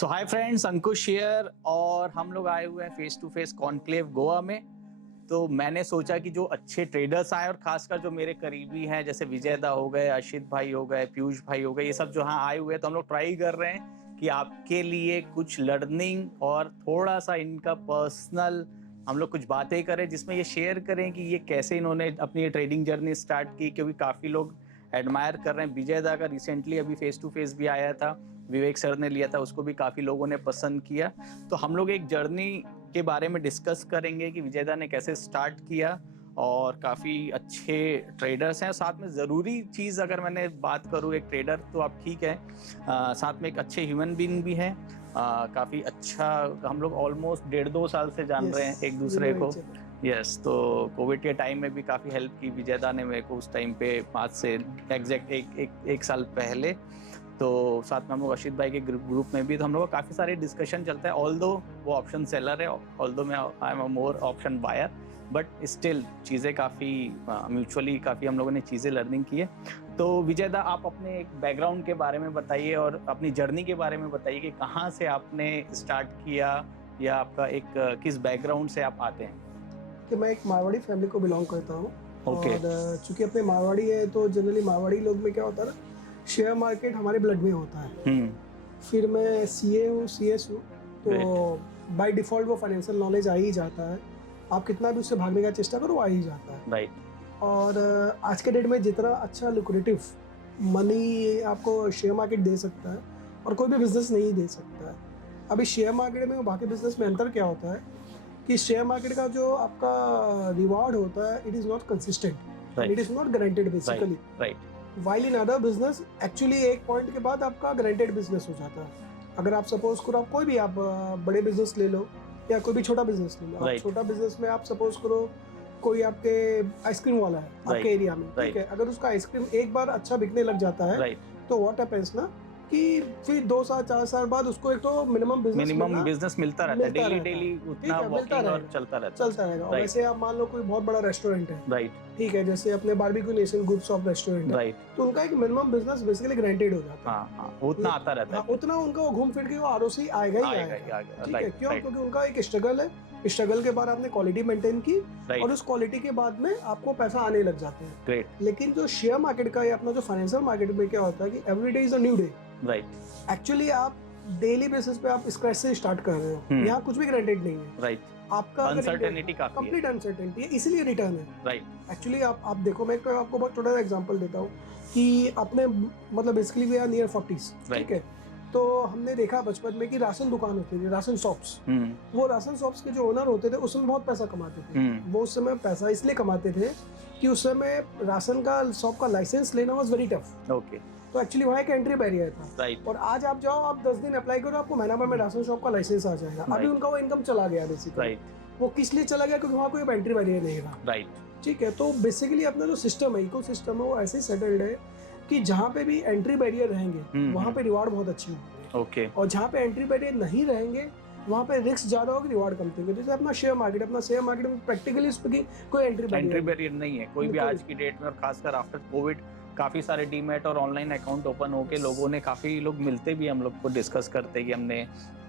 So hi friends, Ankush here और हम लोग आए हुए हैं face to face conclave Goa में। तो मैंने सोचा कि जो अच्छे ट्रेडर्स आए और खासकर जो मेरे करीबी हैं जैसे विजय दा हो गए, अशित भाई हो गए, पीयूष भाई हो गए, ये सब जो यहाँ आए हुए हैं तो हम लोग ट्राई कर रहे हैं कि आपके लिए कुछ लर्निंग और थोड़ा सा इनका पर्सनल हम लोग कुछ बातें करें जिसमें ये शेयर करें कि ये कैसे इन्होंने अपनी ट्रेडिंग जर्नी स्टार्ट की, क्योंकि काफ़ी लोग एडमायर कर रहे हैं। विजय दा का रिसेंटली अभी फेस टू फेस भी आया था, विवेक सर ने लिया था, उसको भी काफ़ी लोगों ने पसंद किया। तो हम लोग एक जर्नी के बारे में डिस्कस करेंगे कि विजय दा ने कैसे स्टार्ट किया और काफ़ी अच्छे ट्रेडर्स हैं। साथ में ज़रूरी चीज़ अगर मैंने बात करूँ एक ट्रेडर तो आप ठीक है, साथ में एक अच्छे ह्यूमन बीइंग भी हैं। काफ़ी अच्छा, हम लोग ऑलमोस्ट 1.5-2 साल से जान रहे हैं एक दूसरे को। यस, तो कोविड के टाइम में भी काफ़ी हेल्प की विजय दा ने मेरे को उस टाइम पे, आज से एग्जैक्ट एक साल पहले। तो साथ में हम लोग अशित भाई के ग्रुप में भी, तो हम लोग का काफ़ी सारे डिस्कशन चलता है। ऑल्दो वो ऑप्शन सेलर है, ऑल्दो मैं I am a more option buyer, but still चीज़ें काफ़ी म्यूचुअली काफ़ी हम लोगों ने चीज़ें लर्निंग की है। तो विजय दा, आप अपने एक बैकग्राउंड के बारे में बताइए और अपनी जर्नी के बारे में बताइए कि कहाँ से आपने स्टार्ट किया या आपका एक किस बैकग्राउंड से आप आते हैं। कि मैं एक मारवाड़ी फैमिली को बिलोंग करता हूँ। Okay. और चूंकि अपने मारवाड़ी है तो जनरली मारवाड़ी लोग में क्या होता है ना, शेयर मार्केट हमारे ब्लड में होता है। फिर मैं सीए हूँ, सीएस हूँ, तो बाय डिफॉल्ट वो फाइनेंशियल नॉलेज आ ही जाता है। आप कितना भी उससे भागने का चेष्टा करो, आ ही जाता है। राइट। और आज के डेट में जितना अच्छा लुक्रेटिव मनी आपको शेयर मार्केट दे सकता है और कोई भी बिजनेस नहीं दे सकता है। अभी शेयर मार्केट में और बाकी बिजनेस में अंतर क्या होता है कि शेयर मार्केट का जो आपका रिवॉर्ड होता है, it is not consistent, it is not guaranteed basically. Right. While in other business actually एक पॉइंट के बाद आपका गारंटेड बिजनेस हो जाता है। अगर आप सपोज करो, आप कोई भी आप बड़े बिजनेस ले लो या कोई भी छोटा बिजनेस ले लो। Right. छोटा बिजनेस में आप सपोज करो कोई आपके आइसक्रीम वाला है आपके एरिया में, ठीक है। अगर उसका आइसक्रीम एक बार अच्छा बिकने लग जाता है, तो व्हाट हैपेंस ना कि फिर 2 साल 4 साल बाद उसको एक तो मिनिमम बिजनेस मिलता रहता है, डेली उतना वर्किंग और चलता रहेगा। और वैसे आप मान लो कोई बहुत बड़ा रेस्टोरेंट है, राइट, ठीक है, जैसे अपने Barbeque Nation groups of restaurant है, तो उनका एक मिनिमम बिजनेस बेसिकली गारंटेड हो जाता है। उतना आता रहता है, उतना उनका वो घूम फिर के वो आरओसी आएगा ही आएगा, ठीक है। क्यों? क्योंकि उनका एक स्ट्रगल है, स्ट्रगल के बाद आपने क्वालिटी मेंटेन की और उस क्वालिटी के बाद में आपको पैसा आने लग जाते हैं। ग्रेट। लेकिन जो शेयर मार्केट का या अपना जो फाइनेंशियल मार्केट में क्या होता है कि every day is a new day. Right. Actually आप डेली बेसिस पे आप स्क्रैच से स्टार्ट कर रहे हो, यहाँ कुछ भी गारंटेड नहीं है। राइट। आपका अनसर्टेनिटी काफी है, कंप्लीट अनसर्टेनिटी है, इसीलिए रिटर्न है। राइट। एक्चुअली आप देखो, मैं आपको बहुत छोटा सा एग्जांपल देता हूँ कि अपने मतलब basically we are near 40s, ठीक है। तो हमने देखा बचपन में कि राशन दुकान होती थी, राशन शॉप्स। वो राशन शॉप्स के जो ओनर होते थे उस समय बहुत पैसा कमाते थे। वो उस समय पैसा इसलिए कमाते थे कि उस समय राशन का शॉप का लाइसेंस लेना वाज वेरी टफ। ओके। तो एक्चुअली वहाँ एक एंट्री बैरियर था। राइट। और आज आप जाओ, आप 10 दिन अप्लाई करो, आपको महीना भर में राशन शॉप का लाइसेंस आ जाएगा। अभी उनका वो इनकम चला गया बेसिकली। राइट। वो किस लिए चला गया? क्योंकि वहाँ कोई एंट्री बैरियर नहीं रहा। राइट, ठीक है। तो बेसिकली अपना जो सिस्टम है, इको सिस्टम है, वो ऐसे सेटल्ड है कि जहाँ पे भी एंट्री बैरियर रहेंगे वहाँ पे रिवार्ड बहुत अच्छे होंगे। ओके। और जहाँ पे एंट्री बैरियर नहीं रहेंगे वहाँ पे रिस्क ज्यादा होगा, रिवार्ड कम होंगे। जैसे अपना शेयर मार्केट में प्रैक्टिकली स्पीकिंग कोई एंट्री बैरियर नहीं है कोई भी आज की डेट में। और खासकर आफ्टर कोविड काफी सारे डीमैट और ऑनलाइन अकाउंट ओपन होके लोगों ने, काफी लोग मिलते भी हम लोग को डिस्कस करते हैं कि हमने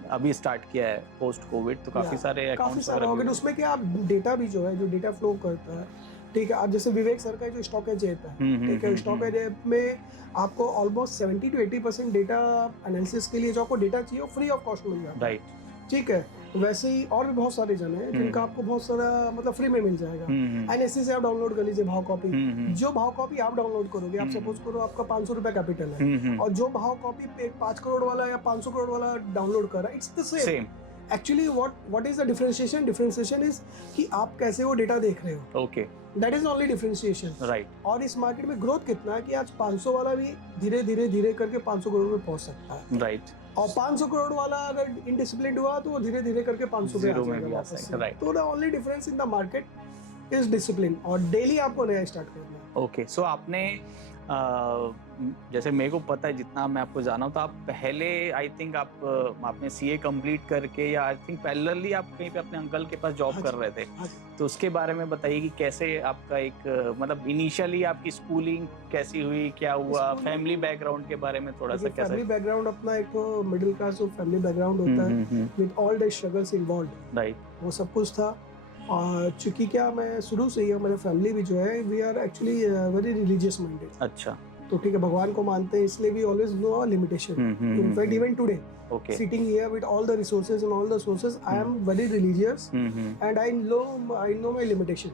अभी स्टार्ट किया है पोस्ट कोविड, तो काफी सारे अकाउंट्स वगैरह। उसमें क्या आप डेटा भी जो है, जो डेटा फ्लो करता है, ठीक है। आप जैसे विवेक सर का जो स्टॉकेज ऐप है, ठीक है, स्टॉकेज ऐप में आपको ऑलमोस्ट 70 to 80% डेटा एनालिसिस के लिए जो आपको डेटा चाहिए वो फ्री ऑफ कॉस्ट मिल जाता है। राइट, ठीक है। वैसे ही और भी बहुत सारे जन हैं जिनका आपको बहुत सारा मतलब फ्री में मिल जाएगा। एनएससी से आप डाउनलोड कर लीजिए भाव कॉपी। जो भाव कॉपी आप डाउनलोड करोगे, आप सपोज करो आपका 500 रुपए कैपिटल है और जो भाव कॉपी 5 करोड़ वाला या 500 करोड़ वाला डाउनलोड कर रहा है, it's the same. Actually what is the differentiation? Differentiation is कि आप कैसे वो डेटा देख रहे हो। Okay, that is only differentiation. Right. और इस मार्केट में ग्रोथ कितना है कि आज 500 वाला भी धीरे धीरे करके 500 करोड़ में पहुंच सकता है। राइट। और 500 करोड़ वाला अगर इनडिसिप्लिन्ड हुआ तो वो धीरे धीरे करके 500 में आ जाएगा। तो the only difference in the market is discipline. और डेली आपको नया स्टार्ट करना है। ओके, सो आपने जैसे मेरे को पता है, जितना मैं आपको जाना हूँ, तो आप पहले आई थिंक आपने सीए कंप्लीट करके या आई थिंक पैरेलली आप कहीं पे अपने अंकल के पास जॉब कर रहे थे, तो उसके बारे में बताइए कि कैसे आपका एक मतलब इनिशियली आपकी स्कूलिंग कैसी हुई, क्या हुआ, फैमिली बैकग्राउंड के बारे में थोड़ा सा कैसा? फैमिली बैकग्राउंड अपना एक तो मिडिल क्लास फैमिली बैकग्राउंड होता है with all the struggles involved, right, वो सब कुछ था। चूंकि क्या मैं शुरू से ही, हमारे फैमिली भी जो है we are actually very religious minded. अच्छा, तो ठीक है, भगवान को मानते हैं, इसलिए we always know our limitation. In fact even today sitting here with all the resources and all the sources, I am very religious and I know my limitation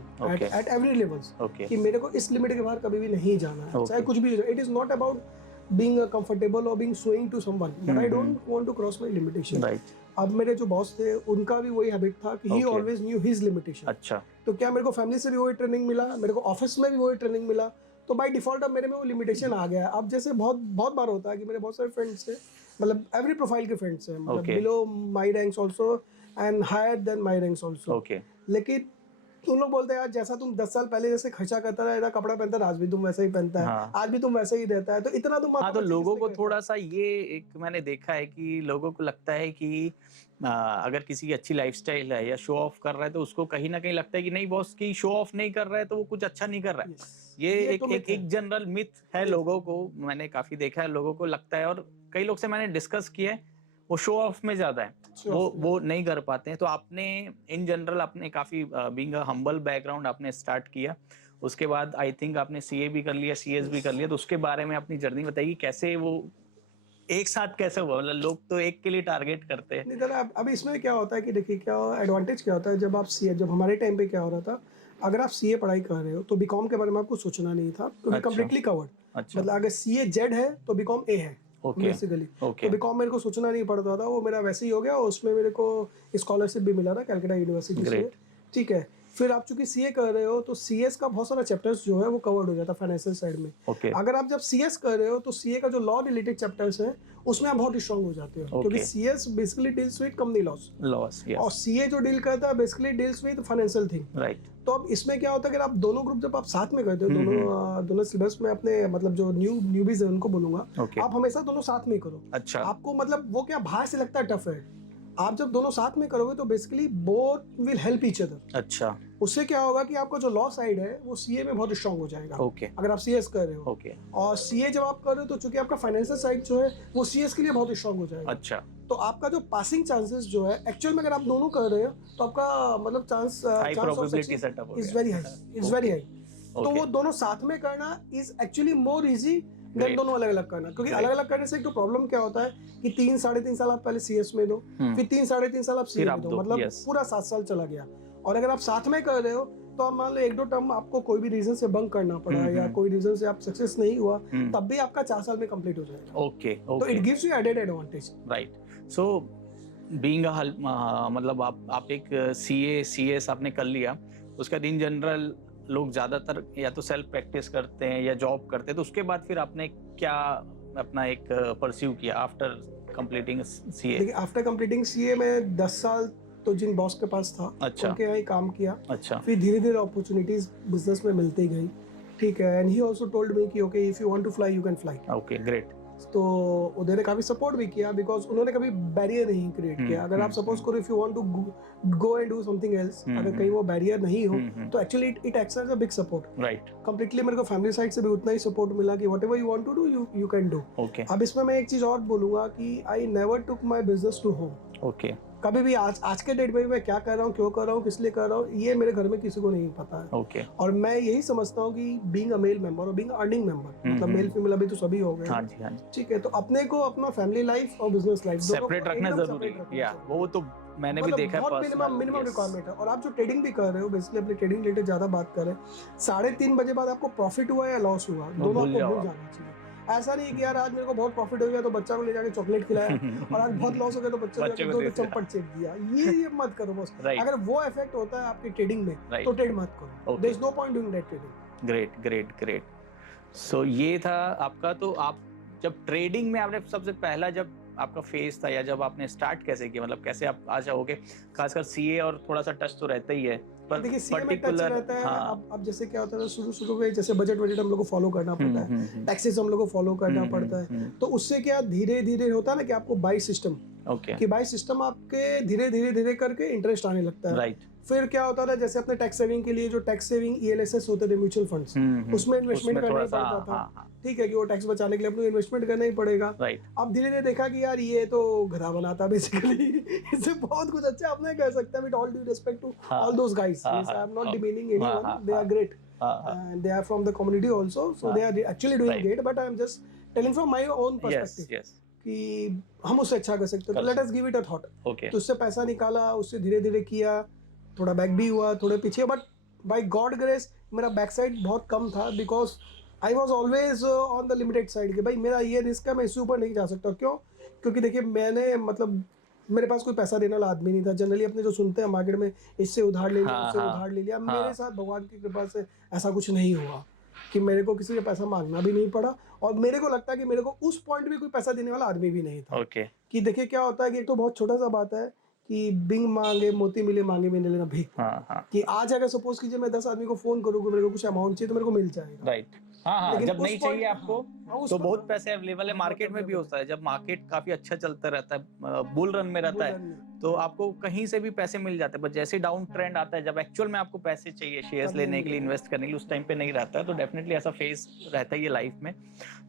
at every levels, कि मेरे को इस लिमिट के बाहर कभी भी नहीं जाना है, चाहे कुछ भी हो जाए। It is not about being comfortable or being showing to someone, but I don't want to cross my limitation. Right. अब मेरे जो बॉस थे उनका भी वही हैबिट था कि he always knew his limitation. अच्छा, तो क्या मेरे को फैमिली से भी वही ट्रेनिंग मिला, मेरे को ऑफिस में भी वही ट्रेनिंग मिला, तो बाय डिफॉल्ट अब मेरे में वो लिमिटेशन आ गया है। अब जैसे बहुत बार होता है कि मेरे बहुत सारे फ्रेंड्स हैं, मतलब एवरी प्रोफाइल के फ्रेंड्स हैं, मतलब below my ranks also and higher than my ranks also, लेकिन तुम लोग बोलते हैं यार जैसा तुम 10 साल पहले जैसे खर्चा करता रहा, कपड़ा पहनता रहा, आज भी तुम वैसा ही पहनता है, आज भी तुम वैसे ही रहता है, तो इतना तुम तो लोगों को थोड़ा सा ये एक मैंने देखा है कि लोगों को लगता है कि अगर किसी की अच्छी लाइफस्टाइल है या शो ऑफ कर रहा है, तो उसको कहीं ना कहीं लगता है कि नहीं, बॉस की शो ऑफ नहीं कर रहा है तो वो कुछ अच्छा नहीं कर रहा है। ये एक जनरल मिथ है, लोगों को मैंने काफी देखा है, लोगों को लगता है, और कई लोग से मैंने डिस्कस किया है, वो शो ऑफ में ज्यादा है, वो नहीं कर पाते हैं। तो आपने इन जनरल आपने काफी बीइंग अ हम्बल बैकग्राउंड आपने स्टार्ट किया, उसके बाद आई थिंक आपने सीए भी कर लिया, सीएस भी कर लिया, तो उसके बारे में अपनी जर्नी बताइए, कैसे वो एक साथ कैसे हुआ? मतलब लोग तो एक के लिए टारगेट करते हैं। नहीं, अब इसमें क्या होता है कि देखिए क्या एडवांटेज क्या होता है, जब आप सीए, जब हमारे टाइम पे क्या हो रहा था, अगर आप सीए पढ़ाई कर रहे हो तो बीकॉम के बारे में आपको सोचना नहीं था, तो कंप्लीटली कवर्ड। अच्छा, मतलब अगर सीए जेड है तो बीकॉम ए है बेसिकली, तो बीकॉम मेरे को सोचना नहीं पड़ता था, वो मेरा वैसे ही हो गया। उसमें मेरे को स्कॉलरशिप भी मिला था कैलकाटा यूनिवर्सिटी से, ठीक है। फिर आप चूंकि सीए कर रहे हो तो सीएस का बहुत सारा चैप्टर्स जो है वो कवर्ड हो जाता है फाइनेंशियल साइड में। अगर आप जब सीएस कर रहे हो तो सीए का जो लॉ रिलेटेड चैप्टर्स है उसमें आप बहुत स्ट्रांग हो जाते हो, क्योंकि CS basically deals with company loss, और सीए जो डील करता है basically deals with financial thing, right. तो अब इसमें क्या होता है कि आप दोनों ग्रुप जब आप साथ में करते हो, दोनों सिलेबस में अपने मतलब जो न्यूबीज है उनको बोलूंगा, आप हमेशा दोनों साथ में करो। अच्छा, आपको मतलब वो क्या बाहर से लगता है टफ है, आप जब दोनों साथ में करोगे तो basically both will help each other. अच्छा, उससे क्या होगा कि आपका जो लॉ साइड है वो सीए में बहुत स्ट्रांग हो जाएगा, अगर आप सीएस कर रहे हो। और सीए जब आप कर रहे हो तो चूंकि आपका फाइनेंशियल साइड जो है वो सीएस के लिए बहुत स्ट्रांग हो जाएगा। अच्छा, तो आपका जो पासिंग चांसेस जो है एक्चुअल में अगर आप दोनों कर रहे हो तो आपका मतलब चांस इज वेरी हाई, तो वो दोनों साथ में करना is actually more easy than दोनों अलग अलग करना, क्योंकि अलग अलग करने से एक तो प्रॉब्लम क्या होता है कि 3-3.5 साल आप पहले सीएस में दो, फिर 3-3.5 साल आप सीए में दो, मतलब पूरा 7 साल चला गया। और अगर आप साथ में कर रहे हो तो आप मान लो 1-2 टर्म आपको कोई भी रीजन से बंक करना पड़ा या कोई रीजन से आप सक्सेस नहीं हुआ, तब भी आपका 4 साल में कंप्लीट हो जाएगा। तो it gives you added advantage, right. So being a मतलब आप एक सीए सीएस आपने कर लिया, उसका इन जनरल लोग ज्यादातर या तो सेल्फ प्रैक्टिस करते हैं या जॉब करते हैं, तो उसके बाद फिर आपने क्या अपना एक परस्यू किया आफ्टर कंप्लीटिंग सीए? देखिए, आफ्टर कंप्लीटिंग सीए में 10 साल तो जिन बॉस के पास था, अच्छा, उनके यहाँ ही काम किया। अच्छा, फिर धीरे धीरे अपॉर्चुनिटीज बिजनेस में मिलती गई, ठीक है। And he also told me कि okay, if you want to fly you can fly. Okay, great. तो उन्होंने काफी सपोर्ट भी किया, बिकॉज उन्होंने कभी बैरियर नहीं क्रिएट किया। अगर आप सपोज करो if you want to go and do something else, अगर कहीं वो बैरियर नहीं हो तो actually it acts as a big support, right. Completely मेरे को फैमिली साइड से भी उतना ही सपोर्ट मिला कि whatever you want to do you can do. अब इसमें मैं एक चीज और बोलूंगा कि I never took my business to home. Okay, कभी भी आज के डेट में मैं क्या कर रहा हूँ, क्यों कर रहा हूँ, किस लिए कर रहा हूँ, ये मेरे घर में किसी को नहीं पता है। ओके, और मैं यही समझता हूँ कि बीइंग अ मेल मेंबर और बीइंग अर्निंग मेंबर, मतलब मेल फीमेल अभी तो सभी हो गए। हाँ जी, हाँ जी, ठीक है। तो अपने को अपना फैमिली लाइफ और बिजनेस लाइफ सेपरेट रखना जरूरी है, या वो तो मैंने भी देखा है, मिनिमम रिक्वायरमेंट है। और आप जो ट्रेडिंग भी कर रहे हो, बेसिकली अपनी ट्रेडिंग रिलेटेड ज्यादा बात करें, 3:30 बजे बाद आपको प्रॉफिट हुआ या लॉस हुआ, दोनों आपको भूल जाना चाहिए। ऐसा नहीं कि यार आज मेरे को बहुत प्रॉफिट हो गया तो बच्चा को ले जाके चॉकलेट खिलाया और आज बहुत लॉस हो गया तो बच्चे को दो चम्पट चेक दिया, ये मत करो बॉस। अगर वो इफेक्ट होता है आपकी ट्रेडिंग में तो ट्रेड मत करो, there is no point doing that trading. Great great great. So ये था आपका। तो आप जब ट्रेडिंग में आपने सबसे पहला जब आपका फेज था या जब आपने स्टार्ट कैसे किया, मतलब कैसे आप आ जाओगे, खासकर सीए और थोड़ा सा टच तो रहता ही है देखिए सीएम में टच रहता है। अब जैसे क्या होता है शुरू में जैसे बजट हम लोग को फॉलो करना पड़ता है, टैक्सेस हम लोग को फॉलो करना पड़ता है, तो उससे क्या धीरे होता है ना कि आपको बाई सिस्टम कि बाई सिस्टम आपके धीरे करके इंटरेस्ट आने लगता है। राइट। फिर क्या होता था जैसे अपने टैक्स सेविंग के लिए जो टैक्स सेविंग ELSS होते थे म्यूचुअल फंड्स, उसमें इन्वेस्टमेंट करना ही पड़ता था। ठीक है कि वो टैक्स बचाने के लिए अपने इन्वेस्टमेंट करना ही पड़ेगा। अब धीरे देखा कि यार ये तो घरा बनाता बेसिकली, इससे बहुत कुछ अच्छा आपने कह सकते हैं। With all due respect to all those guys, I am not demeaning anyone, they are great and they are from the community also, so they are actually doing great, but I am just telling from my own perspective कि हम उससे अच्छा कर सकते हैं, तो let us give it a thought। तो उससे पैसा निकाला, उससे धीरे किया, थोड़ा बैक भी हुआ, थोड़े पीछे, बट बाय गॉड ग्रेस मेरा बैक साइड बहुत कम था, because I was always on the limited side कि भाई मेरा ये रिस्क है, मैं इससे ऊपर नहीं जा सकता। क्यों? क्योंकि देखिए मैंने मतलब मेरे पास कोई पैसा देने वाला आदमी नहीं था। जनरली अपने जो सुनते हैं मार्केट में, इससे उधार ले लिया, उससे उधार ले लिया, मेरे साथ भगवान की कृपा से ऐसा कुछ नहीं हुआ कि मेरे को किसी से पैसा मांगना भी नहीं पड़ा, और मेरे को लगता है कि मेरे को उस पॉइंट में कोई पैसा देने वाला आदमी भी नहीं था। कि देखिए क्या होता है कि एक तो बहुत छोटा सा बात है कि बिंग मांगे मोती मिले, मांगे भी नहीं लेना भीख। कि आज अगर सपोज कीजिए मैं 10 आदमी को फोन करूँ मेरे को कुछ अमाउंट चाहिए तो मेरे को मिल जाएगा। राइट। जब नहीं चाहिए आपको तो बहुत पैसे अवेलेबल है। मार्केट में भी होता है, जब मार्केट काफी अच्छा चलता रहता है, बुल रन में रहता है, तो आपको कहीं से भी पैसे मिल जाते हैं। बट जैसे डाउन ट्रेंड आता है, जब एक्चुअल में आपको पैसे चाहिए शेयर्स लेने के लिए, इन्वेस्ट करने के लिए, उस टाइम पे नहीं रहता है। तो डेफिनेटली ऐसा फेज रहता है ये लाइफ में।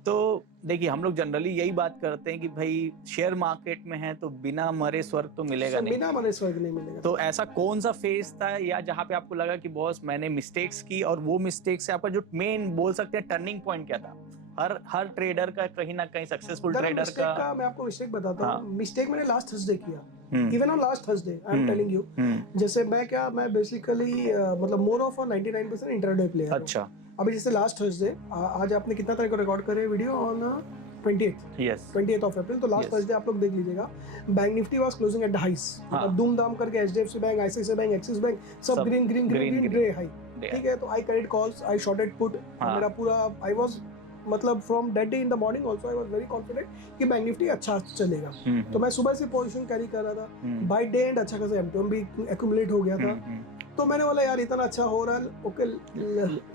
तो देखिए हम लोग जनरली यही बात करते हैं कि भाई शेयर मार्केट में है तो बिना मरे स्वर्ग तो मिलेगा नहीं, बिना मरे स्वर्ग नहीं मिलेगा। तो ऐसा कौन सा फेज था या जहाँ पे आपको लगा कि बॉस मैंने मिस्टेक्स की, और वो मिस्टेक से आपका जो मेन बोल सकते हैं टर्निंग पॉइंट क्या था? हर ट्रेडर का कहीं ना कहीं सक्सेसफुल ट्रेडर का मैं आपको मिस्टेक बताता हूँ। मिस्टेक मैंने लास्ट थर्सडे किया, even on last Thursday, I am telling you. जैसे मैं बेसिकली मतलब मोर ऑफ 99% इंटरडे प्लेयर। अच्छा। अभी जैसे लास्ट थर्सडे, आज आपने कितना तारीख को रिकॉर्ड करे video? On 28th of April. तो लास्ट थर्सडे आप लोग देख लीजिएगा, bank Nifty was closing at the highs, मतलब धूम धाम करके HDFC bank, ICICI bank, Axis bank सब ग्रीन ग्रे हाई। ठीक है, तो I carried calls, I shorted put, मेरा पूरा आई वाज मतलब from that day in the morning also I was very confident कि बैंक निफ्टी अच्छा चलेगा। तो मैं सुबह से पोजीशन कैरी कर रहा था, बाय डे एंड अच्छा खासा MTM भी एक्यूमुलेट हो गया था। तो मैंने बोला यार इतना अच्छा हो रहा है, okay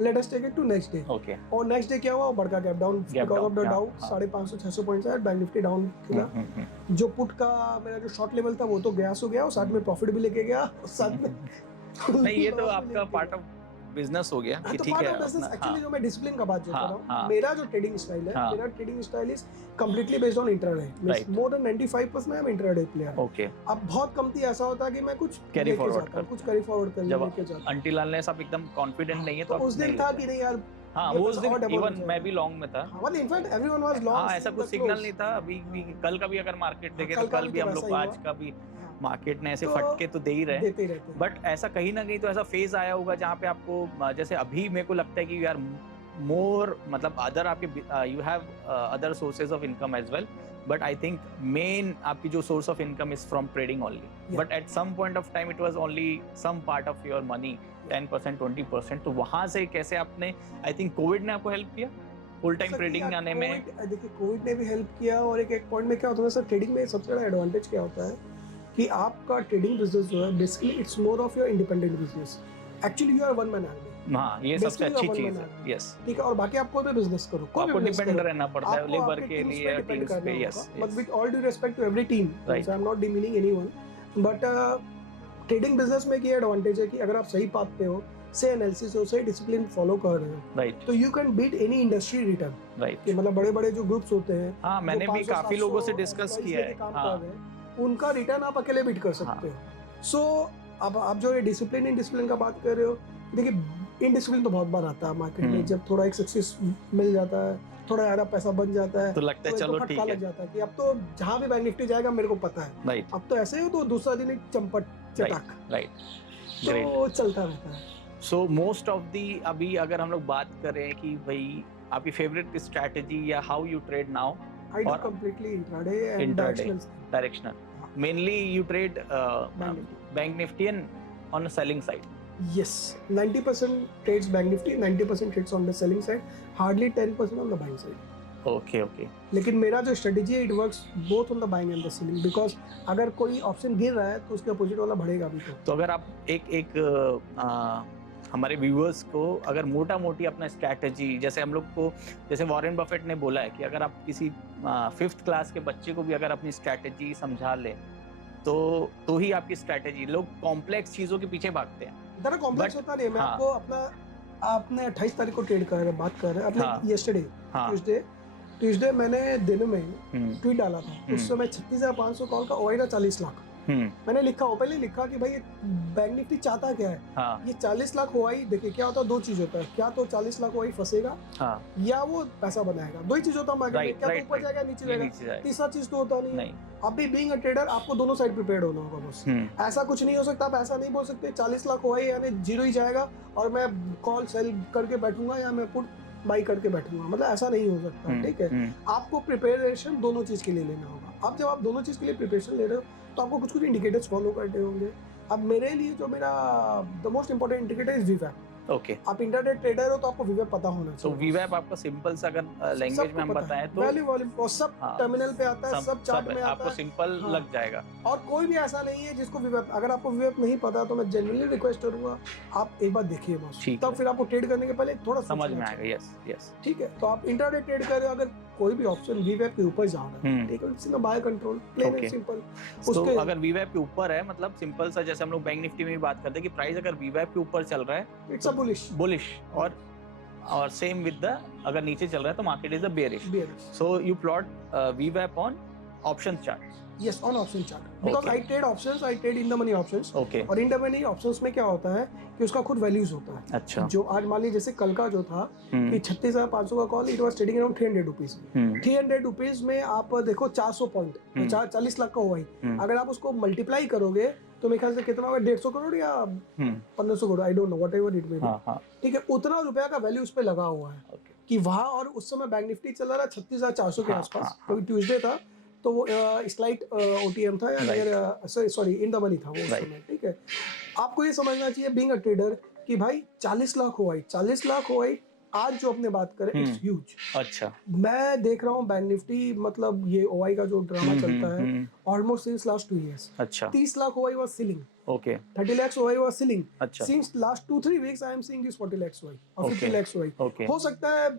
let us take it to next day. और नेक्स्ट डे क्या हुआ? बड़का gap down because of the down, 550-600 points आया, बैंक निफ्टी डाउन खिला। जो पुट का मेरा जो शॉर्ट लेवल था वो तो गया सो गया, और साथ में प्रॉफिट भी लेके गया साथ में। नहीं ये तो आपका पार्ट ऑफ बिजनेस हो गया कि ठीक है। एक्चुअली जो मैं डिसिप्लिन का बात कर रहा हूं, मेरा जो ट्रेडिंग स्टाइल है, मेरा trading style is completely based on intraday. More than 95% I am intraday player. Okay. अब बहुत कमती ऐसा होता है कि मैं कुछ कैरी फॉरवर्ड कर लेके जाता हूं। अंटिल अनलेस आप एकदम कॉन्फिडेंट नहीं है तो उस दिन था कि नहीं यार, वो उस दिन इवन मैं भी लॉन्ग में था। मतलब इनफैक्ट एवरीवन वाज लॉन्ग। ऐसा कुछ सिग्नल नहीं था। अभी भी कल का भी अगर मार्केट देखे तो कल भी हम लोग, आज का भी मार्केट ने ऐसे फटके तो दे ही रहे। बट ऐसा कहीं ना कहीं तो ऐसा फेज आया होगा जहाँ पे आपको, जैसे अभी मेरे को लगता है कि यार मोर मतलब अदर आपके you have other sources of income as well, but I think main आपकी जो source of income is from trading only. But at some point of time it was only some part of your money, 10% 20%। तो वहां से कैसे आपने, I think Covid ने आपको help किया फुल टाइम ट्रेडिंग आने में? देखिए कोविड ने भी हेल्प किया, और एक पॉइंट में क्या होता है सर, ट्रेडिंग में सबसे बड़ा एडवांटेज क्या होता है कि आपका ट्रेडिंग बिजनेस जो है basically it's more of your independent business. Actually you are one man army. हां, ये सबसे अच्छी चीज है। यस, ठीक है। और बाकी आप कोई भी बिजनेस करो, आपको डिपेंड रहना पड़ता है लेबर के लिए, टीम्स पे। Yes, but with all due respect to every team, I am not demeaning anyone, but trading business में ये एडवांटेज है कि अगर आप सही पाथ पे हो, से एनालिसिस हो, सही डिसिप्लिन फॉलो कर रहे हो, राइट, तो you can beat any industry return. Right, मतलब बड़े-बड़े जो ग्रुप्स होते हैं, हां मैंने भी काफी लोगों से डिस्कस किया है, हां, उनका रिटर्न आप अकेले बीट कर सकते हो। सो अब आप जो डिसिप्लिन का बात कर रहे हो, देखिए इनडिसिप्लिन तो बहुत बार आता है मार्केट में। जब थोड़ा एक सक्सेस मिल जाता है, थोड़ा ज्यादा पैसा बन जाता है, तो लगता है चलो ठीक है, लग जाता है कि अब तो जहां भी बैंक निफ्टी जाएगा मेरे को पता है। राइट, अब तो ऐसे ही तो दूसरा दिन एक चंपट चटाक। राइट, तो चलता रहता है। सो मोस्ट ऑफ दी, अभी अगर हम लोग बात करें कि भाई आपकी फेवरेट स्ट्रेटजी या how you trade now? I do completely intraday and directional. Mainly you trade Bank Nifty and on the selling side. Yes, 90% trades Bank Nifty, 90% trades on the selling side, hardly 10% on the buying side. Okay लेकिन मेरा जो strategy है, it works both on the buying and the selling, because अगर कोई option गिर रहा है तो उसके अपोजिट वाला बढ़ेगा भी। तो अगर आप हमारे व्यूअर्स को अगर मोटा मोटी अपना स्ट्रैटेजी, जैसे हम लोग को, जैसे वॉरेन बफेट ने बोला है कि अगर आप किसी 5th क्लास के बच्चे को भी अगर अपनी स्ट्रैटेजी समझा ले तो ही आपकी स्ट्रैटेजी। लोग कॉम्प्लेक्स चीजों के पीछे भागते हैं, इतना कॉम्प्लेक्स होता नहीं है। मैं आपको आपने 28 तारीख को ट्रेड कर रहे हैं, बात कर रहे हैं अपने येस्टरडे ट्यूसडे मैंने दिन में ट्वीट डाला था, उस समय 36,500 कॉल का ओआई था 40 लाख। मैंने लिखा हो, पहले लिखा कि भाई ये बैंक निफ्टी चाहता क्या है। ये 40 लाख ओआई, देखिए क्या होता है, दो चीज होता है, क्या तो 40 लाख ओआई फंसेगा या वो पैसा बनाएगा, दो ही चीज होता है मार्केट में, क्या तो ऊपर जाएगा नीचे जाएगा, तीसरा चीज तो होता नहीं। अब भी बीइंग अ ट्रेडर आपको दोनों साइड प्रिपेयर्ड होना होगा बस। ऐसा कुछ नहीं हो सकता, आप ऐसा नहीं बोल सकते 40 लाख ओआई यानी जीरो ही जाएगा और मैं कॉल सेल करके बैठूंगा या मैं पुट बाई करके बैठूंगा, मतलब ऐसा नहीं हो सकता। ठीक है, आपको प्रिपरेशन दोनों चीज के लिए लेना होगा। अब जब आप दोनों चीज के लिए प्रिपरेशन ले रहे हो तो आपको कुछ कुछ इंडिकेटर्स फॉलो करने होंगे। अब मेरे लिए जो मेरा the most important indicator is वीवैप। ओके, आप इंटरनेट ट्रेडर हो तो आपको वीवैप पता होना चाहिए। तो वीवैप आपको सिंपल सा अगर लैंग्वेज में हम बताएं तो वैल्यू वॉल्यूम सब टर्मिनल पे आता है, सब चार्ट में आता है, आपको सिंपल लग जाएगा। और कोई भी ऐसा नहीं है जिसको वीवैप, अगर आपको वीवैप नहीं पता तो मैं जेन्युइनली रिक्वेस्ट करूंगा आप एक बार देखिए बस, तब फिर आपको ट्रेड करने के पहले थोड़ा समझ में आएगा। यस ठीक है, तो आप इंटरनेट ट्रेड कर रहे हो, अगर कोई भी ऑप्शन वीवैप के ऊपर जा रहा है, ठीक है, it's in by control, plain and simple. उसके अगर वीवैप के ऊपर है, मतलब सिंपल सा, जैसे हम लोग बैंक निफ्टी में भी बात करते हैं कि प्राइस अगर वीवैप के ऊपर चल रहा है, इट्स अ बुलिश और सेम विद द, अगर नीचे चल रहा है तो market is a bearish. So you plot वीवैप on option chart. Yes, on option chart. Because I trade options, I trade in the money options. Okay. और in the money options में क्या होता है कि उसका खुद वैल्यूज होता है। अच्छा। जो आज मान लीजिए जैसे कल का जो था कि 36,500 का call, it was trading around 300 rupees. 300 rupees में आप देखो 400 पॉइंट, 40 लाख का हुआ ही। अगर आप उसको मल्टीप्लाई करोगे तो मेरे ख्याल से कितना होगा, 150 करोड़ या 1500 crore, I don't know, whatever it may be. ठीक है, उतना रुपया का वैल्यू उस पे लगा हुआ है कि वहाँ। और उस समय बैंक निफ्टी चल रहा था 36,400 के आसपास, क्योंकि ट्यूसडे था तो वो स्लाइट ओटीएम था या सॉरी इन द मनी था वो उस समय। ठीक है, आपको ये समझना चाहिए बीइंग अ ट्रेडर कि भाई 40 लाख हुआ आज जो अपने बात करें, इट्स ह्यूज। अच्छा, मैं देख रहा हूँ बैंक निफ्टी, मतलब ये ओआई का जो ड्रामा चलता है ऑलमोस्ट सिंस लास्ट 2 इयर्स। अच्छा, 30 lakh OI was ceiling. Okay, 30 lakhs OI was ceiling. अच्छा, since last 2-3 weeks I am seeing this 40 lakhs OI और 50 lakhs ओआई। ओके, हो सकता है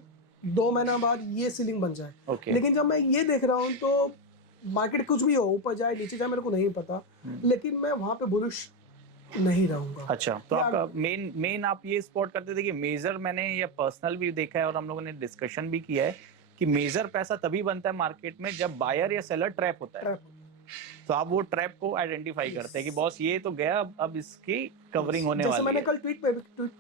2 महीना बाद ये सीलिंग बन जाए। ओके, लेकिन जब मैं ये देख रहा हूँ तो मार्केट कुछ भी हो, ऊपर जाए नीचे जाए, मेरे को नहीं पता, लेकिन मैं वहां पे बुलिश नहीं रहूंगा। अच्छा, तो आपका मेन आप ये स्पॉट करते थे कि मेजर, मैंने ये पर्सनल भी देखा है और हम लोगों ने डिस्कशन भी किया है कि मेजर पैसा तभी बनता है मार्केट में जब बायर या सेलर ट्रैप होता है। तो आप वो ट्रैप को आइडेंटिफाई करते हैं कि बॉस ये तो गया, अब इसकी कवरिंग होने वाली है। जैसे मैंने कल ट्वीट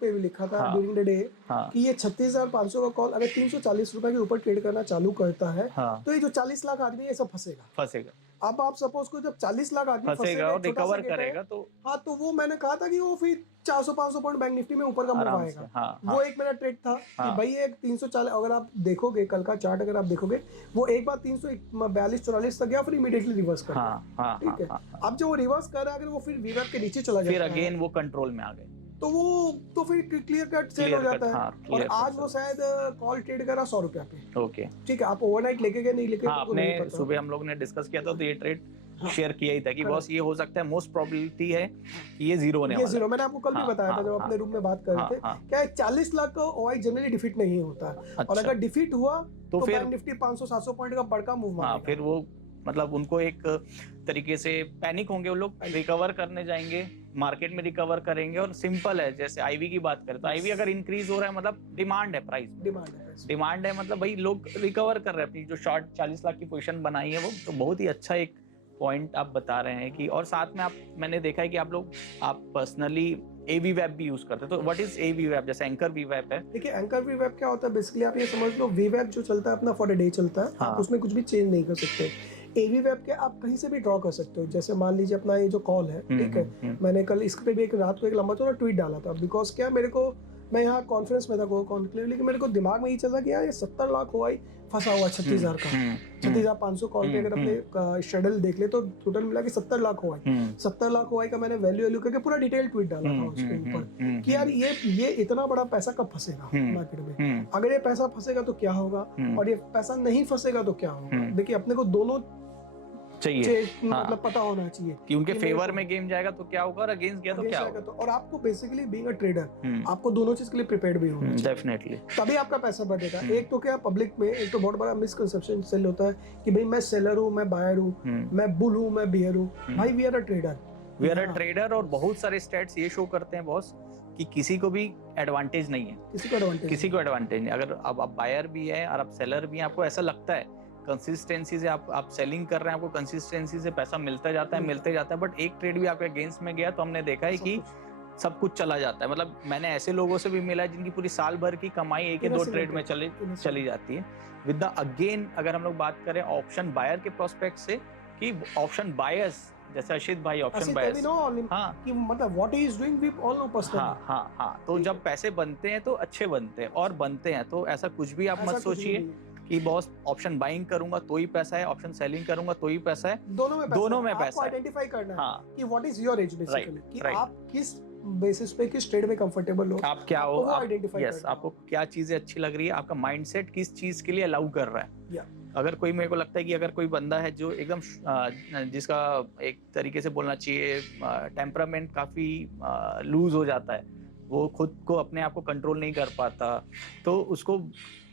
पे भी लिखा था ड्यूरिंग द डे कि ये 36,500 का कॉल अगर 340 रुपए के ऊपर ट्रेड करना चालू करता है तो ये जो 40 लाख आदमी है ये सब फंसेगा। अब आप सपोज को जब 40 लाख आदमी फंसेगा और रिकवर करेगा तो तो वो मैंने कहा था कि वो फिर 400-500 पॉइंट बैंक निफ्टी में ऊपर का मूव आएगा। वो एक मेरा ट्रेड था कि भाई एक 340, अगर आप देखोगे कल का चार्ट, अगर आप देखोगे वो एक बार 342-44 तक गया, फिर इमीडिएटली रिवर्स कर गया। ठीक है, अब जो वो रिवर्स कर रहा है, अगर वो फिर वीवैप के नीचे चला जाता है, फिर अगेन वो कंट्रोल में आ गए तो वो तो फिर क्लियर कट सेल हो जाता है। और आज वो शायद कॉल ट्रेड करा 100 रुपया पे। ओके, ठीक है, आप ओवरनाइट लेके गए नहीं लेके? आपने सुबह हम लोग ने डिस्कस किया था तो ये ट्रेड शेयर किया ही था कि बॉस ये हो सकता है, मोस्ट प्रोबेबिलिटी है कि ये जीरो होने वाला है। ये जीरो मैंने आपको कल भी बताया था जब अपने रूम में बात कर रहे थे, क्या 40 लाख का ओआई जनरली डिफीट नहीं होता है। और अगर डिफीट हुआ तो बैंक निफ्टी 500-700 पॉइंट का बड़का मूव मारेगा। फिर वो मतलब उनको एक तरीके से पैनिक होंगे, वो लोग रिकवर करने जाएंगे, मार्केट में रिकवर करेंगे। और सिंपल है, जैसे आईवी की बात करें तो आईवी अगर इंक्रीज हो रहा है मतलब डिमांड है, प्राइस डिमांड है, मतलब भाई लोग रिकवर कर रहे हैं अपनी जो शॉर्ट 40 लाख की पोजीशन बनाई है वो। तो बहुत ही अच्छा एक पॉइंट आप बता रहे हैं कि, और साथ में मैंने देखा है कि आप पर्सनली AVWAP भी यूज करते हैं। तो व्हाट इज AVWAP? जैसे एंकर VWAP है। देखिए एंकर VWAP क्या होता है, बेसिकली आप ये समझ लो VWAP जो चलता है अपना फॉर अ डे चलता है। आप उसमें कुछ भी चेंज नहीं कर सकते। AVWAP के आप कहीं से भी ड्रॉ कर सकते हो। जैसे मान लीजिए अपना ये जो कॉल है, ठीक है, मैंने कल इस पे भी एक रात को एक लंबा चौड़ा ट्वीट डाला था, बिकॉज क्या मेरे को मैं यहाँ कॉन्फ्रेंस में था कॉन्क्लेव, लेकिन मेरे को दिमाग में ये चल रहा कि यार ये 70 लाख हुआ ही फंसा हुआ 36,000 का, 36,500 कॉल पे अगर अपने शेड्यूल देख ले तो टोटल मिला के 70 लाख हुआ है। 70 लाख हुआ का मैंने वैल्यू करके पूरा डिटेल ट्वीट डाला था उसके ऊपर कि यार ये इतना बड़ा पैसा कब फंसेगा मार्केट में, अगर ये पैसा फंसेगा तो क्या होगा और ये पैसा नहीं फंसेगा तो क्या होगा। देखिए अपने को दोनों चाहिए, मतलब पता होना चाहिए कि उनके फेवर में गेम जाएगा तो क्या होगा और अगेंस्ट गया तो क्या होगा। तो और आपको बेसिकली बीइंग अ ट्रेडर आपको दोनों चीज के लिए प्रिपेयर्ड भी होना चाहिए, डेफिनेटली, तभी आपका पैसा बढ़ेगा। एक तो क्या पब्लिक में एक तो बहुत बड़ा मिसकंसेप्शन सेल होता है कि भाई मैं सेलर हूँ, मैं बायर हूँ, मैं बुल हूँ, मैं बियर हूँ। भाई we are a trader, we are a trader. और बहुत सारे स्टैट्स ये शो करते हैं बॉस कि किसी को भी एडवांटेज नहीं है, किसी को एडवांटेज नहीं। अगर आप बायर भी है और आप सेलर भी हैं, आपको ऐसा लगता है कंसिस्टेंसी से आप सेलिंग कर रहे हैं, आपको कंसिस्टेंसी से पैसा मिलता जाता है, बट एक ट्रेड भी आपके अगेंस्ट में गया तो हमने देखा है कि सब कुछ चला जाता है। मतलब मैंने ऐसे लोगों से भी मिला है जिनकी पूरी साल भर की कमाई एक या दो ट्रेड में चली जाती है। विद द अगेन अगर हम लोग बात करें ऑप्शन बायर के प्रोस्पेक्ट से कि ऑप्शन बायर्स जैसे अशित भाई ऑप्शन बायर्स, हाँ कि मतलब what he is doing we all know personally, हाँ तो जब पैसे बनते हैं तो अच्छे बनते हैं और बनते हैं, तो ऐसा कुछ भी आप मत सोचिए कि बॉस ऑप्शन बाइंग करूंगा तो ही पैसा है, ऑप्शन सेलिंग करूंगा तो ही पैसा है। दोनों में पैसा है। आइडेंटिफाई करना है कि what is your age basically, कि आप किस बेसिस पे किस ट्रेड में कंफर्टेबल हो, आप क्या हो, आपको क्या चीजें अच्छी लग रही है, आपका माइंडसेट किस चीज के लिए अलाउ कर रहा है। अगर कोई, मेरे को लगता है कि अगर कोई बंदा है जो एकदम जिसका एक तरीके से बोलना चाहिए टेम्परामेंट काफी लूज हो जाता है, वो खुद को अपने आप को कंट्रोल नहीं कर पाता, तो उसको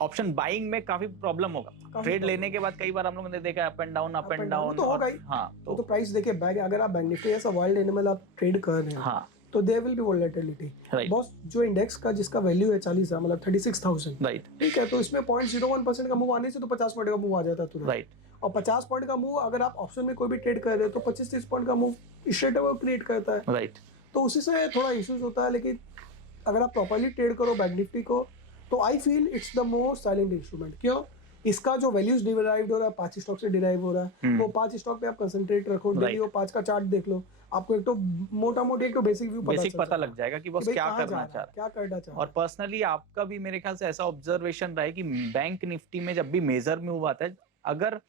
ऑप्शन बाइंग में काफी प्रॉब्लम होगा। ट्रेड लेने के बाद कई बार हम लोगों ने देखा अप एंड डाउन तो होगा ही। हाँ तो प्राइस देखिए बैग, अगर आप बैंक निफ्टी ऐसा वाइल्ड एनिमल आप ट्रेड कर रहे हैं, हाँ, तो there will be volatility. Boss जो इंडेक्स का जिसका वैल्यू है 40 मतलब 36,000, राइट, ठीक है, तो इसमें 0.01% का मूव आने से तो 50 पॉइंट का मूव आ जाता है तुरंत, राइट। और 50 पॉइंट का मूव अगर आप ऑप्शन में कोई भी ट्रेड कर रहे हो तो 25-30 पॉइंट का मूव स्ट्रेट अवे क्रिएट करता है, राइट। तो उसी से थोड़ा इश्यूज होता है। लेकिन अगर आप प्रॉपर्ली ट्रेड करो बैंक निफ्टी को तो I feel it's the most silent instrument. क्यों? इसका जो वैल्यूज डिराइव्ड हो रहा है 5 स्टॉक से डिराइव हो रहा है, वो 5 स्टॉक पे आप कंसंट्रेट रखो, डेली वो 5 का चार्ट देख लो, आपको एक तो मोटा मोटी एक तो बेसिक व्यू पता लग जाएगा कि बॉस क्या करना चाह रहा है। और पर्सनली आपका भी मेरे ख्याल से ऐसा ऑब्जर्वेशन रहा है कि बैंक निफ्टी में जब भी मेजर मूव आता है, अगर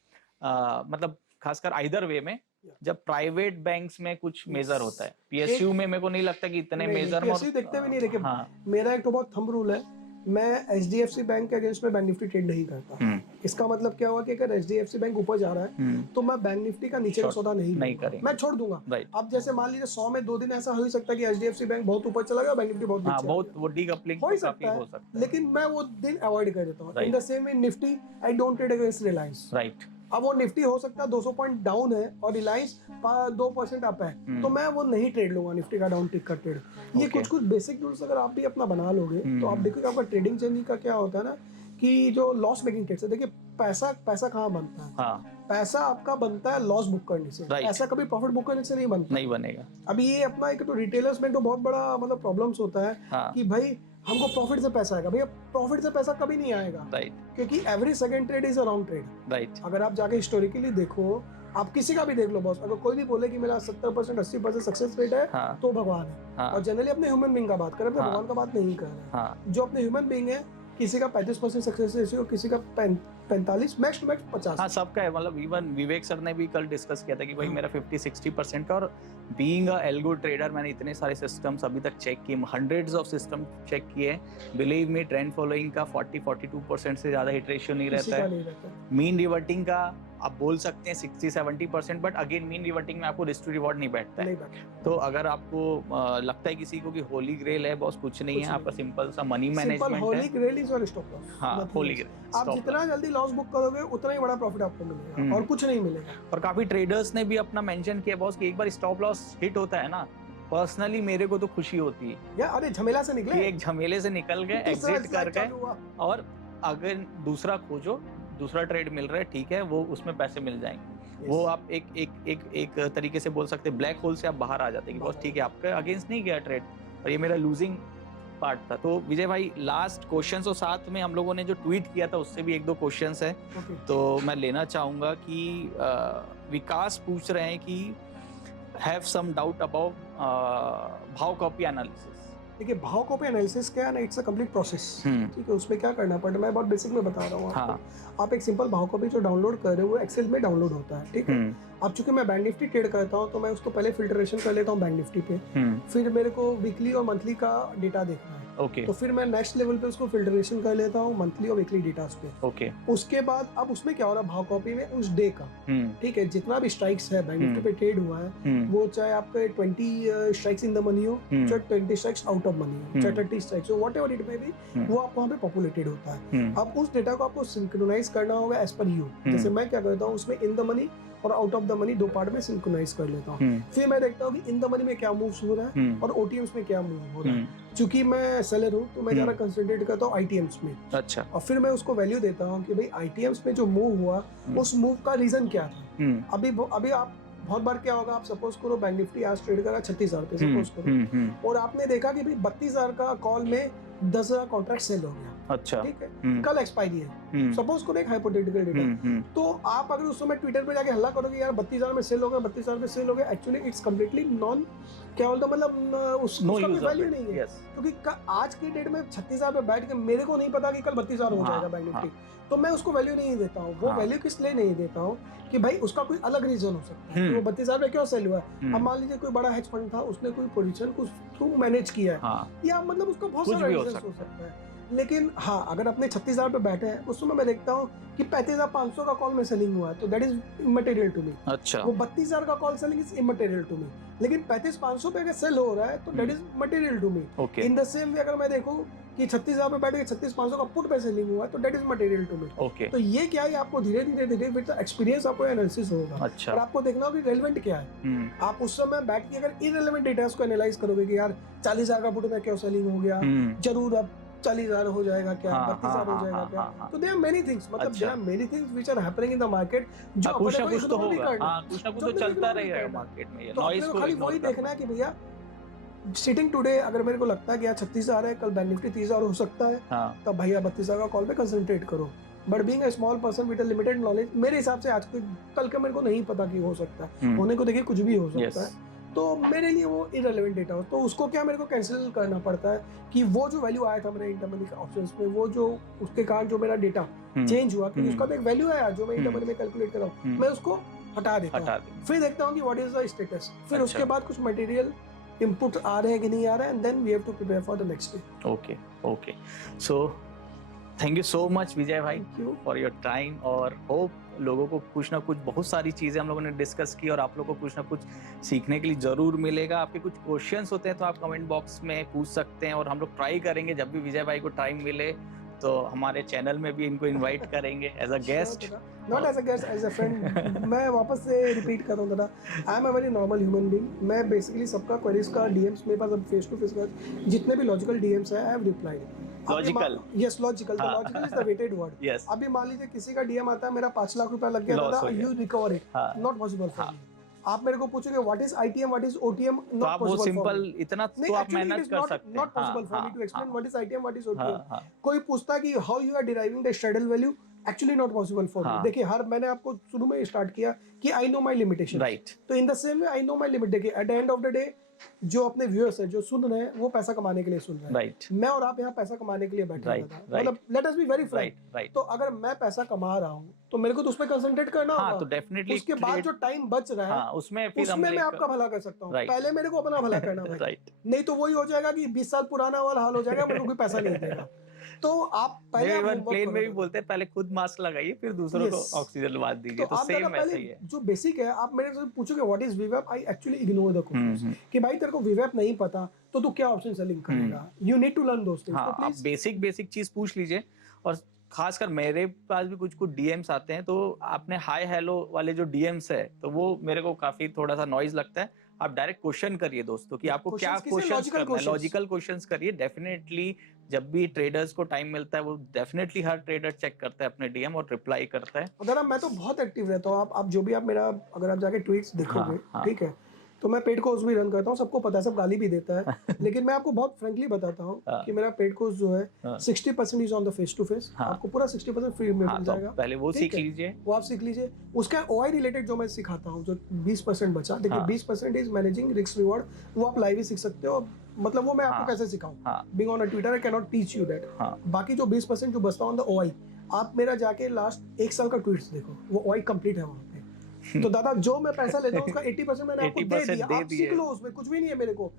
मतलब खासकर आइदर वे में, जब प्राइवेट बैंक्स में कुछ मेजर होता है, पीएसयू में मेरे को नहीं लगता कि इतने मेजर देखते भी नहीं। देखिए मेरा एक तो बहुत थंब रूल है, मैं एचडीएफसी बैंक के अगेंस्ट में बैंक निफ्टी ट्रेड नहीं करता। इसका मतलब क्या हुआ कि अगर एचडीएफसी बैंक ऊपर जा रहा है तो मैं बैंक निफ्टी का नीचे का सौदा नहीं करेंगे, मैं छोड़ दूंगा। अब जैसे मान लीजिए 100 में 2 दिन ऐसा हो सकता है कि एचडीएफसी बैंक बहुत ऊपर चला गया, बैंक निफ्टी बहुत नीचे, बहुत वो डीकपलिंग हो सकता है, लेकिन मैं वो दिन अवॉइड कर देता हूँ। इन the same in Nifty I don't trade against Reliance, right. अब वो निफ्टी हो सकता है 200 पॉइंट डाउन है और रिलायंस 2% अप है, तो मैं वो नहीं ट्रेड लूंगा निफ्टी का डाउन टिक का ट्रेड। ये कुछ बेसिक रूल्स अगर आप भी अपना बना लोगे तो आप देखोगे आपका ट्रेडिंग जर्नी का क्या होता है ना, कि जो लॉस मेकिंग ट्रेड्स है, देखिए पैसा कहाँ बनता है? पैसा आपका बनता है लॉस बुक करने से, ऐसा कभी प्रॉफिट बुक करने से नहीं बनेगा। अभी ये अपना एक तो रिटेलर्स में तो बहुत बड़ा मतलब प्रॉब्लम्स होता है कि भाई हमको प्रॉफिट से पैसा आएगा। भैया प्रॉफिट से पैसा कभी नहीं आएगा, राइट, क्योंकि every second trade is a wrong trade, right. अगर आप जाके हिस्टोरिकली देखो, आप किसी का भी देख लो बॉस, अगर कोई भी बोले कि मेरा 70% 80% सक्सेस रेट है, तो भगवान है। और जनरली अपने ह्यूमन बीइंग का बात करें, अपने भगवान का बात नहीं कर रहे। जो अपने ह्यूमन बीइंग है, किसी का 35% सक्सेस रेशियो, किसी का 45, मैक्स टू मैक्स 50। हाँ, सबका है। मतलब इवन विवेक सर ने भी कल डिस्कस किया था कि भाई मेरा 50-60% का। और बीइंग अ एल्गो ट्रेडर मैंने इतने सारे सिस्टम्स अभी तक चेक किए, हंड्रेड्स ऑफ सिस्टम चेक किए। बिलीव मी, ट्रेंड फॉलोइंग का 40-42% से ज्यादा हिट रेशियो नहीं रहता है। मीन रिवर्टिंग का आप बोल सकते हैं 60-70%, बट अगेन मीन रिवर्टिंग में आपको रिस्क टू रिवॉर्ड नहीं बैठता है। तो अगर आपको लगता है किसी को कि होली ग्रेल है बॉस, कुछ नहीं है, आपका सिंपल सा मनी मैनेजमेंट है। Holy grail is your stop loss. हाँ, होली ग्रेल। आप जितना जल्दी लॉस बुक करोगे उतना ही बड़ा प्रॉफिट आपको मिलेगा, और कुछ नहीं मिलेगा। और काफी ट्रेडर्स ने भी अपना मेंशन किया बॉस कि एक बार स्टॉप लॉस हिट होता है ना, पर्सनली मेरे को तो खुशी होती है यार, अरे झमेला से निकले, एक झमेले से निकल गए, एग्जिट कर गए, और अगर दूसरा खोजो, दूसरा ट्रेड मिल रहा है, ठीक है, वो उसमें पैसे मिल जाएंगे। वो आप एक तरीके से बोल सकते हैं ब्लैक होल से आप बाहर आ जाते हैं कि बॉस ठीक है, आपके अगेंस्ट नहीं गया ट्रेड और ये मेरा लूजिंग पार्ट था। तो विजय भाई, लास्ट क्वेश्चंस और साथ में हम लोगों ने जो ट्वीट किया था उससे भी 1-2 क्वेश्चंस है, तो मैं लेना चाहूंगा कि विकास पूछ रहे हैं कि हैव सम डाउट अबाउट भाव कॉपी एनालिसिस। देखिए भाव कॉपी एनालिसिस क्या है ना, इट्स अ कंप्लीट प्रोसेस, ठीक है। उसमें क्या करना पड़ता है, मैं बहुत बेसिक में बता रहा हूँ आपको। आप एक सिंपल भाव कॉपी जो डाउनलोड कर रहे हो वो एक्सेल में डाउनलोड होता है, ठीक है। अब चूंकि मैं बैंक निफ्टी ट्रेड करता हूँ तो मैं उसको पहले फिल्ट्रेशन कर लेता हूँ बैंक निफ्टी पे, फिर मेरे को वीकली और मंथली का डेटा देखना है, तो फिर मैं नेक्स्ट लेवल पे उसको फिल्ट्रेशन कर लेता हूँ मंथली और वीकली डेटास पे। उसके बाद अब उसमें क्या हो रहा है, भाव कॉपी में उस डे का, ठीक है, जितना भी स्ट्राइक्स है बैंक निफ्टी पे ट्रेड हुआ है, वो चाहे आपके 20 स्ट्राइक्स इन द मनी हो, चाहे 20 स्ट्राइक्स आउट ऑफ मनी हो, चाहे 30 स्ट्राइक्स हो, व्हाटएवर इट मे बी, वो आपको वहाँ पे पॉपुलेटेड होता है। अब उस डेटा को आपको सिंक्रोनाइज करना होगा एज पर यू। जैसे मैं क्या करता हूँ, उसमें इन द मनी और आउट ऑफ द मनी दो पार्ट में सिंक्रोनाइज कर लेता हूँ। फिर मैं देखता हूँ कि इन द मनी में क्या मूव्स हो रहा है और ओटीएम्स में क्या मूव हो रहा है। चूंकि मैं सेलर हूँ तो मैं ज्यादा कंसंट्रेट करता हूँ आईटीएम्स में। अच्छा। और फिर मैं उसको वैल्यू देता हूँ कि भाई आईटीएम्स में जो मूव हुआ उस मूव का रीजन क्या था। अभी आप बहुत बार क्या होगा, आप सपोज करो बैंक निफ्टी आज ट्रेड करा 36,000 पे सपोज करो, और आपने देखा कि भाई 32,000 का कॉल में 10,000 कॉन्ट्रैक्ट सेल हो गया। अच्छा, ठीक है, कल एक्सपायरी है, सपोज करो एक हाइपोथेटिकल डेटा। तो आप अगर उस समय ट्विटर पे जाके हल्ला करोगे यार 32,000 में सेल हो गया, 32,000 में सेल हो गया, एक्चुअली इट्स कंप्लीटली नॉन, क्या बोलते मतलब उसका कोई वैल्यू नहीं है। क्योंकि आज की डेट में 36,000 पे बैठ के मेरे को नहीं पता कि कल 32,000 हो जाएगा बैंक निफ्टी, तो मैं उसको वैल्यू नहीं देता हूँ। वो वैल्यू किस लिए नहीं देता हूँ कि भाई उसका कोई अलग रीजन हो सकता है, वो 32,000 में क्यों सेल हुआ है। अब मान लीजिए कोई बड़ा हेज फंड था, उसने कोई पोजीशन को थ्रू मैनेज किया है, या मतलब उसका बहुत सारा रीजन हो सकता है। लेकिन हाँ, अगर अपने 36,000 पे बैठे हैं, उस समय मैं देखता हूँ कि 35,500 का कॉल में सेलिंग हुआ है, तो that is immaterial to me. अच्छा। वो 32,000 का call selling is immaterial to me, लेकिन 35,500 पे अगर सेल हो रहा है तो that is material to me. In the same way अगर मैं देखूं कि 36,000 पे बैठ के 36,500 का पुट पे सेलिंग हुआ है तो that is material to me. तो ये क्या है, आपको धीरे धीरे विद एक्सपीरियंस आपको एनालिसिस होगा। अच्छा। और आपको देखना होगा कि रेलेवेंट क्या है। आप उस समय बैठ के अगर इररिलेवेंट डेटास को एनालाइज करोगे कि यार 40,000 का पुट में क्यों सेलिंग हो गया, जरूर अब 40,000 हो जाएगा क्या, 32,000 हो जाएगा क्या, तो देयर आर मेनी थिंग्स, मतलब there are many things which are happening in the market, जो कुछ ना कुछ तो होगा, कुछ ना कुछ तो चलता रहेगा मार्केट में। ये नॉइज को खाली वही देखना है कि भैया सिटिंग टुडे अगर मेरे को लगता है कि यार 36,000 है, कल बैंक निफ्टी 30,000 हो सकता है, तब भैया 32,000 का कॉल पे कंसंट्रेट करो। But being a small person with a limited knowledge, मेरे हिसाब से आज कल का मेरे को नहीं पता कि हो सकता है, होने को देखिए कुछ भी हो सकता है, तो मेरे लिए वो इररिलेवेंट डेटा हो, तो उसको क्या मेरे को कैंसिल करना पड़ता है कि वो जो वैल्यू आया था मेरे इंटरमनी के ऑप्शंस में, वो जो उसके कारण जो मेरा डेटा चेंज हुआ, क्योंकि उसका तो एक वैल्यू है यार जो मैं इंटरमनी में कैलकुलेट कर रहा हूँ, मैं उसको हटा देता हूँ। फिर देखता हूँ कि व्हाट इज द स्टेटस, फिर उसके बाद कुछ मटेरियल इनपुट आ रहे हैं कि नहीं आ रहे हैं, and then we have to prepare for the next day. Okay okay, so thank you so much Vijay भाई फॉर योर टाइम, और होप लोगों को कुछ ना कुछ, बहुत सारी चीज़ें हम लोगों ने डिस्कस की और आप लोगों को कुछ ना कुछ सीखने के लिए ज़रूर मिलेगा। आपके कुछ क्वेश्चंस होते हैं तो आप कमेंट बॉक्स में पूछ सकते हैं, और हम लोग ट्राई करेंगे जब भी विजय भाई को टाइम मिले तो हमारे चैनल में भी इनको इनवाइट करेंगे as a guest, not as a guest, as a friend. मैं वापस से रिपीट कर रहा हूँ दादा, I am a very normal human being. मैं बेसिकली सबका क्वेरीज का डीएम्स मेरे पास अब फेस टू फेस जितने भी लॉजिकल डीएम्स है I have replied. Logical, yes logical, the logical is the weighted word. Yes, अभी मान लीजिए किसी का डीएम आता है मेरा 5 लाख रुपया लग गया दादा, you recover it, not possible for me. आप मेरे को पूछोगे what is ITM, what is OTM, not possible simple, इतना तो आप मैनेज कर सकते हैं, not possible for me to explain what is ITM, what is OTM. कोई पूछता है कि how you are deriving the straddle value, actually not possible for me. देखिए हर, मैंने आपको शुरू में स्टार्ट किया कि I know my limitation, right, तो in the same way I know my limit. देखिए at the end of the day जो अपने व्यूअर्स है जो सुन रहे हैं वो पैसा कमाने के लिए सुन रहे हैं, राइट। मैं और आप यहाँ पैसा कमाने के लिए बैठे हैं, मतलब let us be very Frank, तो अगर मैं पैसा कमा रहा हूँ तो मेरे को तो उस पर कंसंट्रेट करना होगा, तो डेफिनेटली उसके बाद जो टाइम बच रहा है उसमें मैं आपका भला कर सकता हूँ, पहले मेरे को अपना भला करना है, राइट। नहीं तो वही हो जाएगा कि 20 साल पुराना वाला हाल हो जाएगा, मेरे को कोई पैसा नहीं देगा। तो आप पहले प्लेन में भी बोलते हैं पहले खुद मास्क लगाइए फिर दूसरों को ऑक्सीजन लगा दीजिए, तो सेम ऐसा ही है। जो बेसिक है, आप मेरे से पूछोगे व्हाट इज वीवेप, I actually ignore the question कि भाई तेरे को वीवेप नहीं पता तो तू क्या ऑप्शन सेलिंग करेगा, you need to learn those things. तो प्लीज आप बेसिक चीज पूछ लीजिए, और खासकर मेरे पास भी कुछ डीएम्स आते हैं, तो आपने हाय हेलो वाले जो डीएम्स है तो वो मेरे को काफी थोड़ा सा नॉइज लगता है। आप डायरेक्ट क्वेश्चन करिए दोस्तों कि आपको क्या क्वेश्चंस करना है, लॉजिकल क्वेश्चंस करिए। डेफिनेटली जब भी ट्रेडर्स को टाइम मिलता है वो डेफिनेटली हर ट्रेडर चेक करता है अपने डीएम और रिप्लाई करता है। अगर मैं तो बहुत एक्टिव रहता हूँ, आप जो भी आप मेरा अगर आप जाके ट्वीट्स देखोगे, ठीक है, तो मैं पेड कोर्स भी रन करता हूँ, सबको पता है, सब गाली भी देता है लेकिन मैं आपको बहुत फ्रेंकली बताता हूँ कि मेरा पेड कोर्स जो है 60% is on the face to face, आपको पूरा 60% फ्री में मिल जाएगा। पहले वो सीख लीजिए, वो आप सीख लीजिए। उसका ओआई रिलेटेड जो मैं सिखाता हूँ, जो 20% बचा, देखिए 20% इज मैनेजिंग रिस्क रिवॉर्ड, वो आप लाइव ही सीख सकते हो। मतलब वो मैं आपको कैसे सिखाऊं, being on a Twitter I can not teach you that. बाकी जो 20% जो बचता ऑन द ओआई, आप मेरा जाके लास्ट 1 साल का ट्वीट्स देखो, वो ओआई कंप्लीट है वहाँ पे। तो दादा जो मैं पैसा लेता हूँ उसका 80% मैंने आपको दे दिया, आप सीख लो, उसमें कुछ भी नहीं है मेरे को।